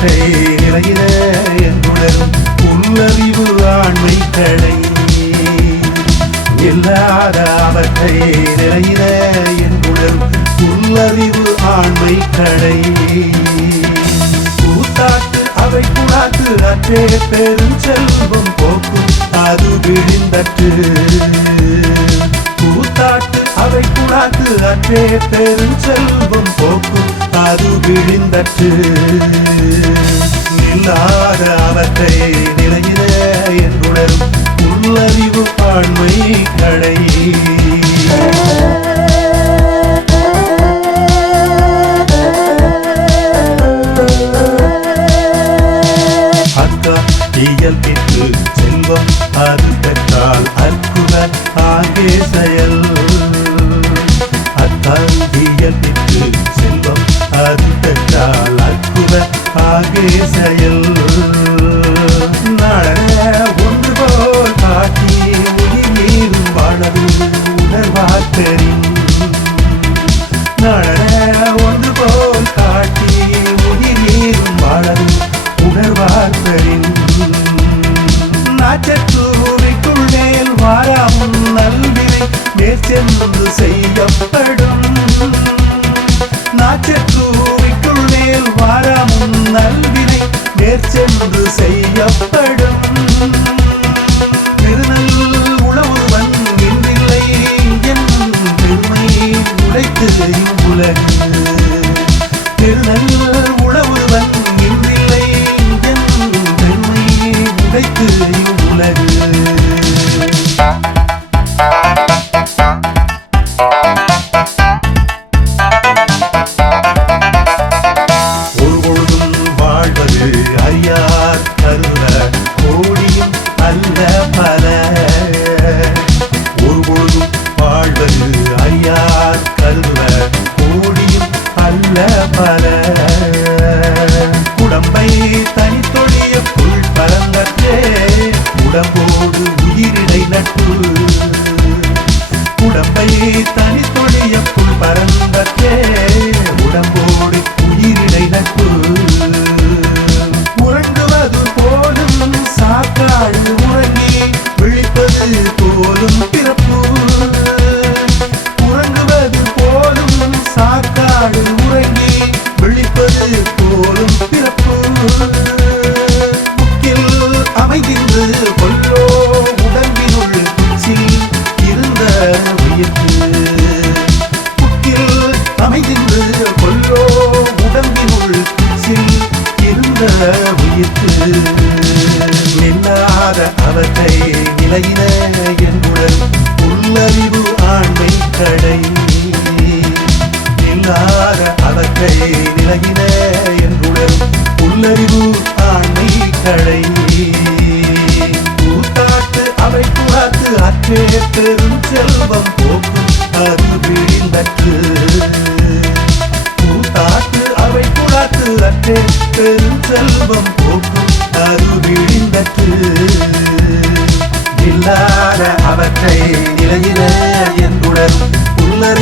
அவற்றை நிலையில என்றுணரும் உள்ளறிவு ஆண்மை கடை இல்லாத அவற்றை நிலையில என்றுணரும் உள்ளறிவு ஆண்மை கடை கூத்தாட்டு அவை குழாக்கு அற்றே பெரும் செல்வம் போக்கும் அது விழிந்தற்று கூத்தாட்டு அவை குழாக்கு அற்றே பெரும் செல்வம் போக்கும் அது விழிந்தற்று இல்லாத அவற்றை நிலையில என்றுணரும் உள்ளறிவு ஆண்மை கடை இயல்பிற்கு செல்வம் அது பெற்றால் அற்புத ஆகே செயல் இயல்பிற்கு செல்வம் அது பெற்றால் அற்புத ஆகே செயல் ஒன்று போல் காட்டி உயிர் மீதும் வாழது உணர்வாக்கரின் ஒன்று போல் காட்டி உயிர் மீதும் வாழது உணர்வாக்கரின் நாச்சத்தூவிக்குள் மேல் வாராமுன் நல்வினை மேற்சென்று செய்யப்படும் நாச்சத்தூவிக்குள் மேல் வாராமுன் நல்வினை மேற்சென்று செய்யப்படும் திருநல் உளவுவன் இன்றில்லை என் பெருமை உழைத்து செய்யும் உலகு திருநல் உளவுவன் இன்றில்லை என் பெருமை உழைத்து செய்யும் உலகு அறியார் கருத கோடியும் அல்ல பல ஒருபொழுதும் வாழ்வது அறியார் கருத கோடியும் அல்ல பல உடம்பை தனித்தொழிய புல் பரந்தற்றே உடம்போடு உயிரிடை நட்பு உடம்பை தனித்தொழிய புல் பரந்தற்றே உடம்போடு உயிரிடை நட்பு உறங்குவது போலும் சாக்காடு உறங்கி விழிப்பது போலும் பிறப்பு உறங்குவது போலும் சாக்காடு உறங்கி விழிப்பது போலும் பிறப்பு முக்கில் அமைதின்று கொல்லோ உடம்பினுள் குச்சில் இருந்த உயிர்க்கு முக்கில் அமைதின்று கொல்லோ உடம்பினுள் குச்சில் இருந்த உயிர்க்கு நில்லாத அவற்றை நிலையின என்புடன் உள்ளறிவு ஆண்மை கடை நில்லாத அவற்றை நிலையின என்புடன் உள்ளறிவு ஆண்மை கடை கூத்தாட்டு அவை குழாக்கு அற்றே பெரும் செல்வம் போக்கும் அது வீழ்ந்தற்று கூத்தாட்டு அவை குழாக்கு அற்றே பெரும் செல்வம் போக்கும் அது விழிந்தற்று இல்லாத அவற்றை நிலையில என்புடன் உள்ளறிவு